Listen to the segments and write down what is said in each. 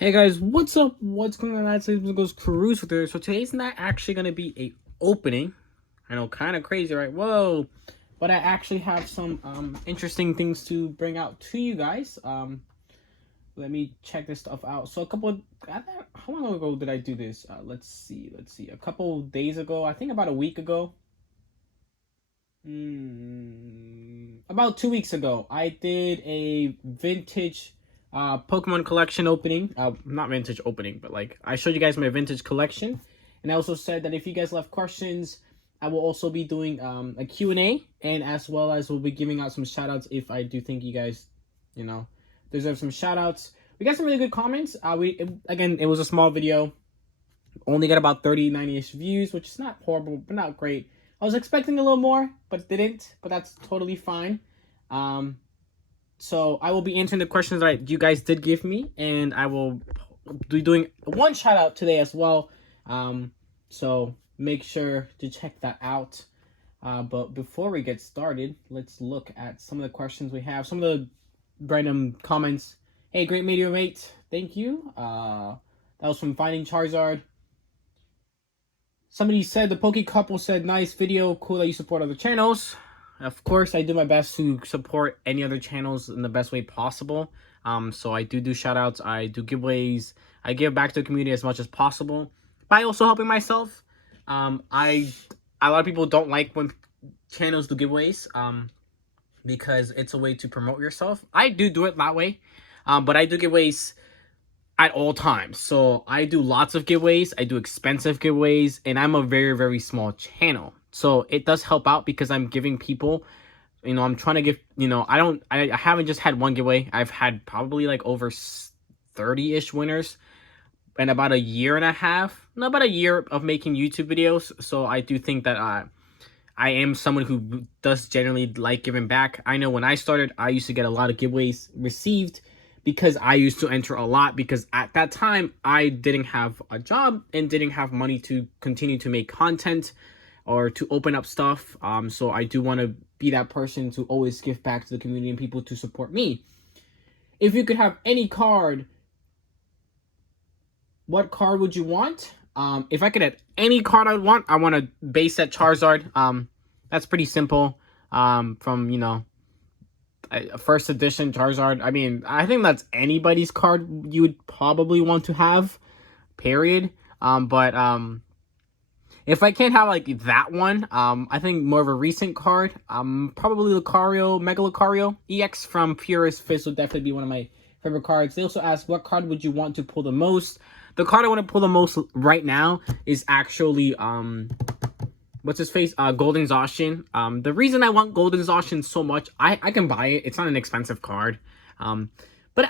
Hey guys, what's up? What's going on? That's goes Cruise with her. So today's not actually gonna be a opening. I know, kind of crazy, right? Whoa! But I actually have some interesting things to bring out to you guys. Let me check this stuff out. So how long ago did I do this? Let's see. A couple days ago, I think about a week ago. About 2 weeks ago, I did a vintage Pokemon collection opening. Not vintage opening, but like I showed you guys my vintage collection, and I also said that if you guys left questions, I will also be doing a Q&A, and as well as we'll be giving out some shout outs if I do think you guys, deserve some shout outs. We got some really good comments. It was a small video, only got about 90-ish views, which is not horrible, but not great. I was expecting a little more, but didn't. But that's totally fine. So I will be answering the questions that you guys did give me, and I will be doing one shout out today as well. So make sure to check that out. But before we get started, let's look at some of the questions we have. Some of the random comments. Hey, great media mate. Thank you. That was from Finding Charizard. Somebody said, the Poke Couple said, nice video, cool that you support other channels. Of course, I do my best to support any other channels in the best way possible. So I do shout outs, I do giveaways, I give back to the community as much as possible by also helping myself. A lot of people don't like when channels do giveaways because it's a way to promote yourself. I do it that way, but I do giveaways at all times. So I do lots of giveaways, I do expensive giveaways, and I'm a very, very small channel. So it does help out because I'm giving people, I'm trying to give, I haven't just had one giveaway. I've had probably like over 30-ish winners in about a year and a half, not about a year of making YouTube videos. So I do think that I am someone who does generally like giving back. I know when I started, I used to get a lot of giveaways received because I used to enter a lot, because at that time I didn't have a job and didn't have money to continue to make content or to open up stuff. So I do want to be that person to always give back to the community and people to support me. If you could have any card, what card would you want? If I could have any card I want a base set Charizard. That's pretty simple. From, first edition Charizard. I mean, I think that's anybody's card you would probably want to have, period. If I can't have like that one, I think more of a recent card, probably Mega Lucario EX from Purist Fist would definitely be one of my favorite cards. They also asked, what card would you want to pull the most? The card I want to pull the most right now is actually what's his face? Golden Zacian. The reason I want Golden Zacian so much, I can buy it. It's not an expensive card. But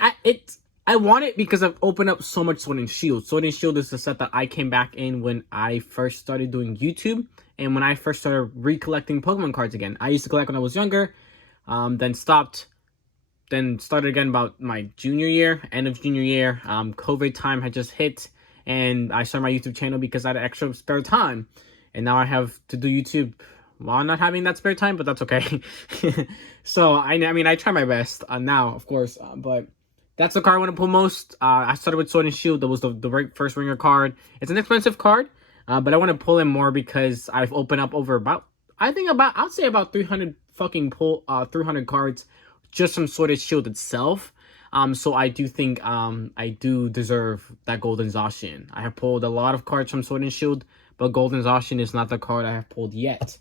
I want it because I've opened up so much Sword and Shield. Sword and Shield is the set that I came back in when I first started doing YouTube, and when I first started recollecting Pokemon cards again. I used to collect when I was younger, then stopped, then started again about my junior year, end of junior year. COVID time had just hit, and I started my YouTube channel because I had extra spare time. And now I have to do YouTube while not having that spare time, but that's okay. So, I mean, I try my best now, of course, but that's the card I want to pull most. I started with Sword and Shield. That was the first ringer card. It's an expensive card, but I want to pull in more because I've opened up over I'd say about 300 300 cards just from Sword and Shield itself. So I do think I do deserve that Golden Zacian. I have pulled a lot of cards from Sword and Shield, but Golden Zacian is not the card I have pulled yet.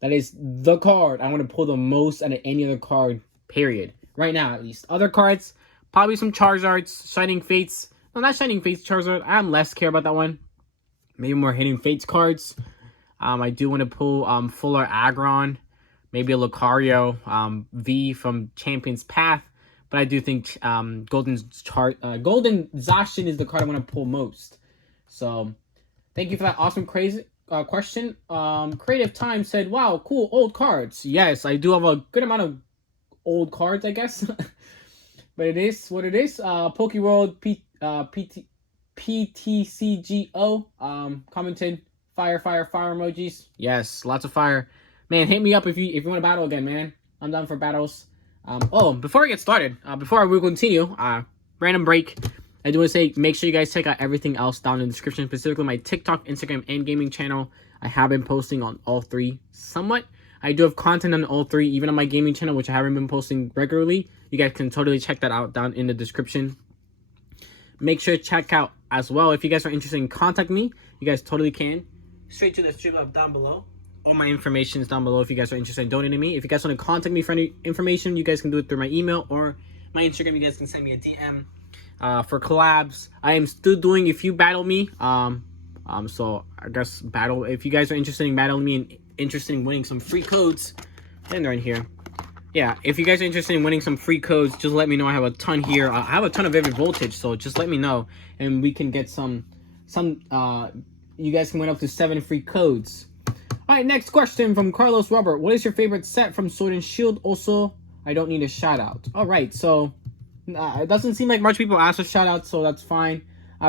That is the card I want to pull the most out of any other card, period. Right now, at least. Other cards, probably some Charizards, Shining Fates. No, not Shining Fates Charizard. I am less care about that one. Maybe more Hidden Fates cards. I do want to pull Fuller Aggron. Maybe a Lucario. V from Champion's Path. But I do think Golden Zacian is the card I want to pull most. So, thank you for that awesome crazy question. Creative Time said, wow, cool, old cards. Yes, I do have a good amount of old cards, I guess. But it is what it is. Pokeworld PTCGO commented, fire emojis. Yes, lots of fire. Man, hit me up if you want to battle again, man. I'm down for battles. Before I get started, before we continue, random break. I do want to say, make sure you guys check out everything else down in the description, specifically my TikTok, Instagram, and gaming channel. I have been posting on all three somewhat. I do have content on all three, even on my gaming channel, which I haven't been posting regularly. You guys can totally check that out down in the description. Make sure to check out as well. If you guys are interested in contacting me, you guys totally can. Straight to the Streamlabs down below. All my information is down below if you guys are interested in donating me. If you guys want to contact me for any information, you guys can do it through my email or my Instagram. You guys can send me a DM. For collabs, I am still doing If You Battle Me. So I guess battle. If you guys are interested in battling me and interested in winning some free codes, then they're in here. Yeah, if you guys are interested in winning some free codes, just let me know. I have a ton here. I have a ton of Vivid Voltage, so just let me know, and we can get some. You guys can win up to 7 free codes. All right, next question from Carlos Robert. What is your favorite set from Sword and Shield? Also, I don't need a shout out. All right, so it doesn't seem like much people ask for shout out, so that's fine.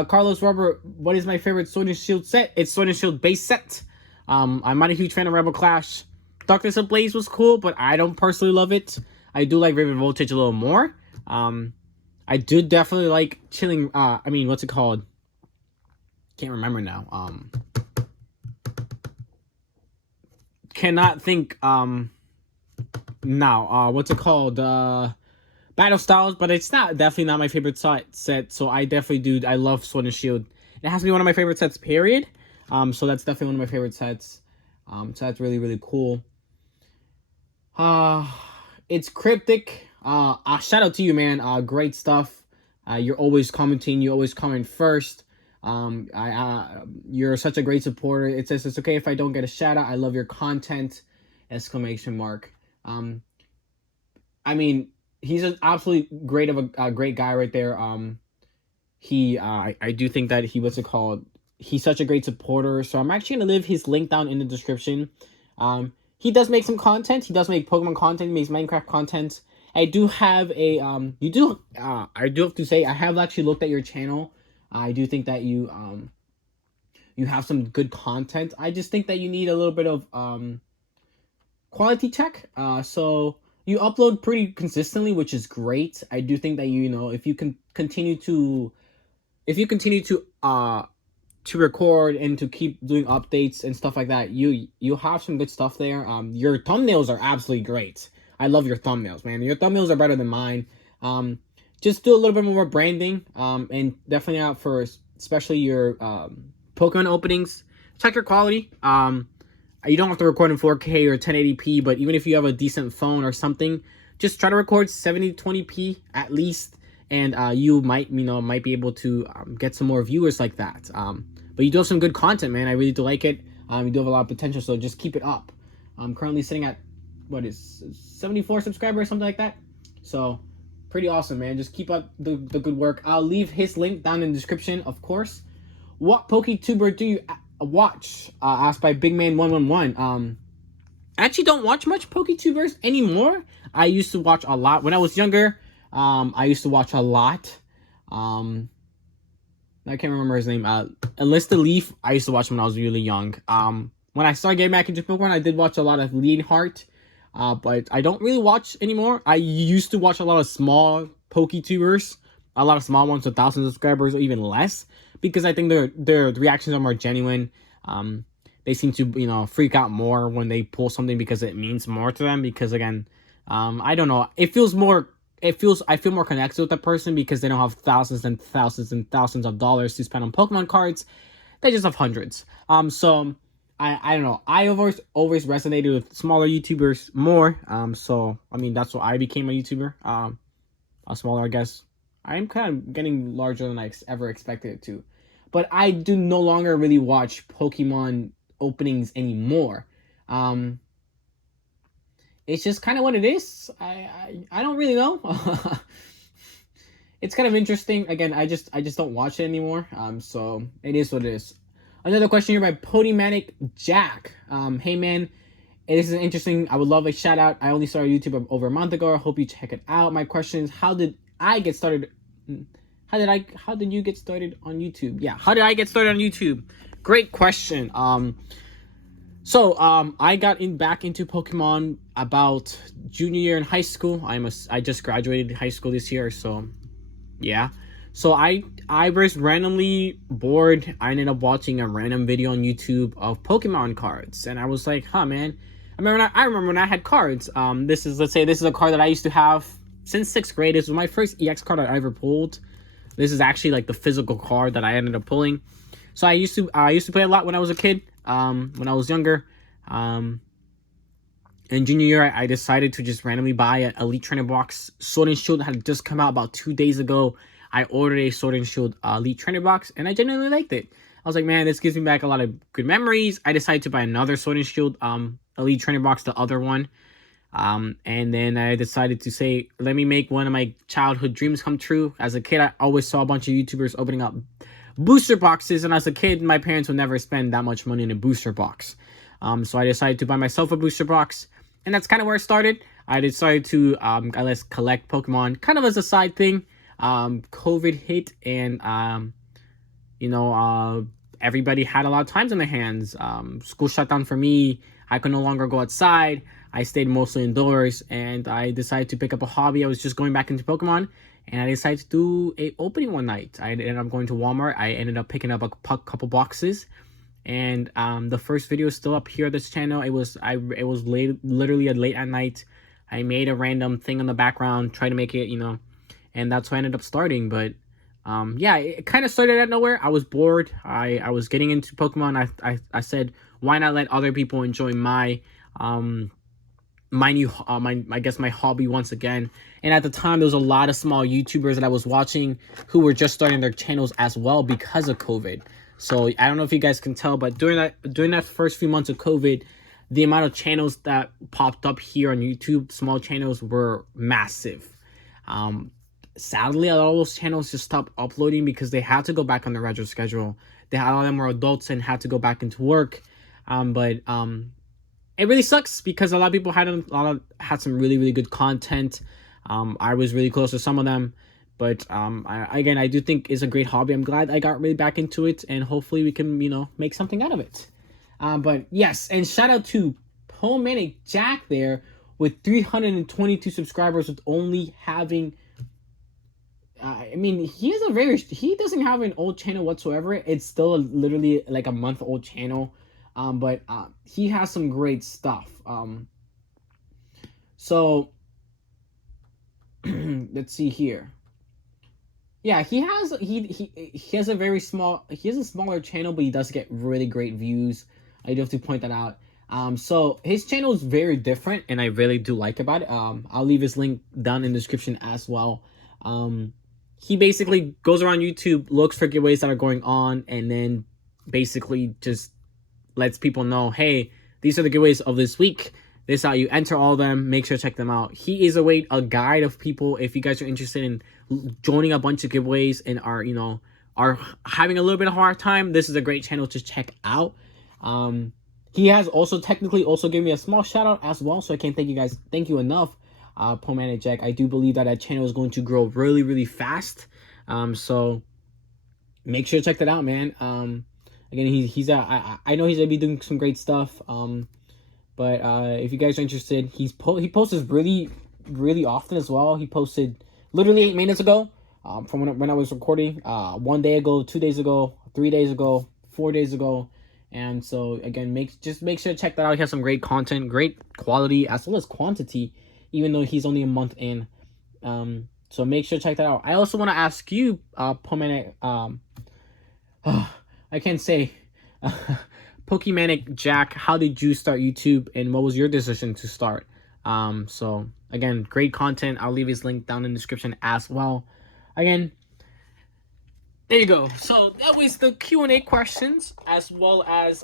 Carlos Robert, what is my favorite Sword and Shield set? It's Sword and Shield base set. I'm not a huge fan of Rebel Clash. Darkness Ablaze was cool, but I don't personally love it. I do like Vivid Voltage a little more. I do definitely like Chilling. What's it called? Can't remember now. Cannot think. Now. What's it called? Battle Styles, but it's definitely not my favorite set. So I definitely do. I love Sword and Shield. It has to be one of my favorite sets. Period. So that's definitely one of my favorite sets. So that's really, really cool. It's Cryptic. Shout out to you, man. Great stuff. You're always commenting. You always comment first. You're such a great supporter. It says it's okay if I don't get a shout out. I love your content! ! He's an absolutely great guy right there. I do think that he's such a great supporter. So I'm actually gonna leave his link down in the description. He does make some content. He does make Pokemon content. He makes Minecraft content. I do have a I do have to say I have actually looked at your channel. I do think that you have some good content. I just think that you need a little bit of quality check. So you upload pretty consistently, which is great. I do think that if you can continue to record and to keep doing updates and stuff like that, you have some good stuff there. Your thumbnails are absolutely great. I love your thumbnails, man. Your thumbnails are better than mine. Just do a little bit more branding, and definitely out for especially your Pokemon openings. Check your quality. You don't have to record in 4K or 1080p, but even if you have a decent phone or something, just try to record 7020p at least, and you might be able to get some more viewers like that. But you do have some good content, man. I really do like it. You do have a lot of potential, so just keep it up. I'm currently sitting at 74 subscribers, something like that. So pretty awesome, man. Just keep up the good work. I'll leave his link down in the description, of course. What PokeTuber do you watch? Asked by BigMan111. I actually don't watch much PokeTubers anymore. I used to watch a lot when I was younger. I used to watch a lot. I can't remember his name. Enlisted Leaf. I used to watch him when I was really young. When I started getting back into Pokemon, I did watch a lot of Leonhart. But I don't really watch anymore. I used to watch a lot of small PokeTubers, a lot of small ones with 1,000 subscribers or even less, because I think their reactions are more genuine. They seem to freak out more when they pull something because it means more to them. Because again, I don't know. I feel more connected with that person because they don't have thousands and thousands and thousands of dollars to spend on Pokemon cards. They just have hundreds. So I don't know. I always resonated with smaller YouTubers more. So that's why I became a YouTuber. A smaller, I guess. I'm kind of getting larger than I ever expected it to. But I do no longer really watch Pokemon openings anymore. It's just kind of what it is. I don't really know. It's kind of interesting. Again, I just don't watch it anymore. So it is what it is. Another question here by Podymatic Jack. Hey man, this is interesting. I would love a shout out. I only started YouTube over a month ago. I hope you check it out. My question is, how did I get started? How did you get started on YouTube? Yeah, how did I get started on YouTube? Great question. So I got back into Pokemon about junior year in high school. I just graduated high school this year, so yeah. So I was randomly bored. I ended up watching a random video on YouTube of Pokemon cards, and I was like, huh, man. I remember when I had cards. Let's say this is a card that I used to have since 6th grade. This was my first EX card I ever pulled. This is actually like the physical card that I ended up pulling. So I used to play a lot when I was a kid. When I was younger. In junior year, I decided to just randomly buy an Elite Trainer box. Sword and Shield had just come out about 2 days ago. I ordered a Sword and Shield Elite Trainer box, and I genuinely liked it. I was like, man, this gives me back a lot of good memories. I decided to buy another Sword and Shield Elite Trainer box, the other one. And then I decided to say, let me make one of my childhood dreams come true. As a kid, I always saw a bunch of YouTubers opening up booster boxes, and as a kid, my parents would never spend that much money in a booster box. So I decided to buy myself a booster box, and that's kind of where it started. I decided to, collect Pokemon, kind of as a side thing. COVID hit, and, everybody had a lot of times on their hands. School shut down for me. I could no longer go outside. I stayed mostly indoors, and I decided to pick up a hobby. I was just going back into Pokemon, and I decided to do a opening one night. I ended up going to Walmart. I ended up picking up a couple boxes, and the first video is still up here on this channel. It was literally late at night. I made a random thing in the background, try to make it, and that's how I ended up starting. But yeah, it kind of started out of nowhere. I was bored. I was getting into Pokemon. I said, why not let other people enjoy my my hobby once again. And at the time, there was a lot of small YouTubers that I was watching who were just starting their channels as well because of COVID. So I don't know if you guys can tell, but during that first few months of COVID, the amount of channels that popped up here on YouTube, small channels, were massive. Sadly, a lot of those channels just stopped uploading because they had to go back on the regular schedule. A lot of them were adults and had to go back into work. But it really sucks because a lot of people had some really, really good content. I was really close to some of them, but I do think it's a great hobby. I'm glad I got really back into it, and hopefully we can make something out of it. But yes, and shout out to Pomanic Jack there with 322 subscribers, with only having he doesn't have an old channel whatsoever. It's still literally like a month-old channel. But he has some great stuff. So let's see here. Yeah, he has a smaller channel, but he does get really great views. I do have to point that out. So his channel is very different, and I really do like about it. I'll leave his link down in the description as well. He basically goes around YouTube, looks for giveaways that are going on, and then basically just lets people know, hey, these are the giveaways of this week. This is how you enter all of them. Make sure to check them out. He is a guide of people. If you guys are interested in joining a bunch of giveaways and are having a little bit of a hard time, this is a great channel to check out. He has also technically given me a small shout out as well, so I can't thank you enough, Pomanic Jack. I do believe that channel is going to grow really, really fast. So make sure to check that out, man. Again, I know he's gonna be doing some great stuff. But if you guys are interested, he posts really, really often as well. He posted literally 8 minutes ago, from when I was recording. 1 day ago, 2 days ago, 3 days ago, 4 days ago. And so again, make sure to check that out. He has some great content, great quality as well as quantity, even though he's only a month in. So make sure to check that out. I also want to ask you, Pomanic, I can't say. Pokemanic Jack, how did you start YouTube, and what was your decision to start? So again, great content. I'll leave his link down in the description as well. Again, there you go. So that was the Q&A questions, as well as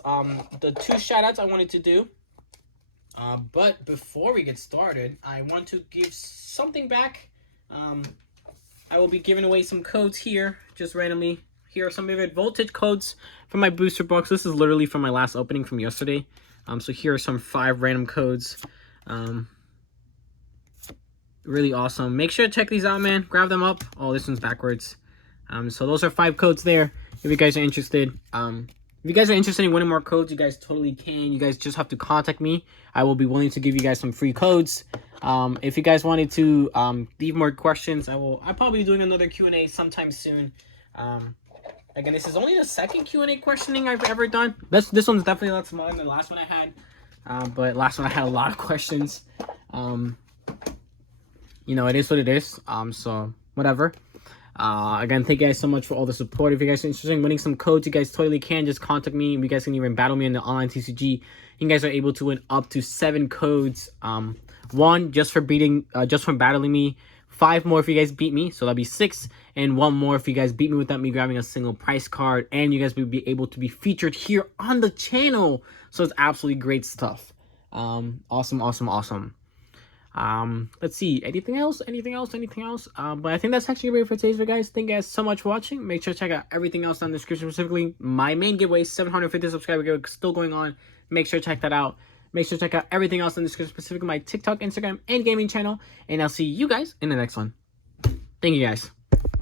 the 2 shoutouts I wanted to do. But before we get started, I want to give something back. I will be giving away some codes here, just randomly. Here are some of it voltage codes from my booster box. This is literally from my last opening from yesterday. So here are some 5 random codes. Really awesome. Make sure to check these out, man. Grab them up. Oh, this one's backwards. So those are 5 codes there. If you guys are interested, If you guys are interested in winning more codes, you guys totally can. You guys just have to contact me. I will be willing to give you guys some free codes. If you guys wanted to leave more questions, I'll probably be doing another Q&A sometime soon. Again, this is only the second Q&A questioning I've ever done. This one's definitely a lot smaller than the last one I had. But last one I had a lot of questions. You know, it is what it is. So whatever. Again, thank you guys so much for all the support. If you guys are interested in winning some codes, you guys totally can. Just contact me. You guys can even battle me in the online TCG. You guys are able to win up to 7 codes. 1 just for battling me. 5 more if you guys beat me, so that'll be 6, and 1 more if you guys beat me without me grabbing a single price card, and you guys will be able to be featured here on the channel. So it's absolutely great stuff. Awesome. Let's see, anything else? But I think that's actually great for today's video, guys. Thank you guys so much for watching. Make sure to check out everything else down in the description, specifically my main giveaway, 750 subscriber giveaway, still going on. Make sure to check that out. Make sure to check out everything else in the description, specifically my TikTok, Instagram, and gaming channel. And I'll see you guys in the next one. Thank you, guys.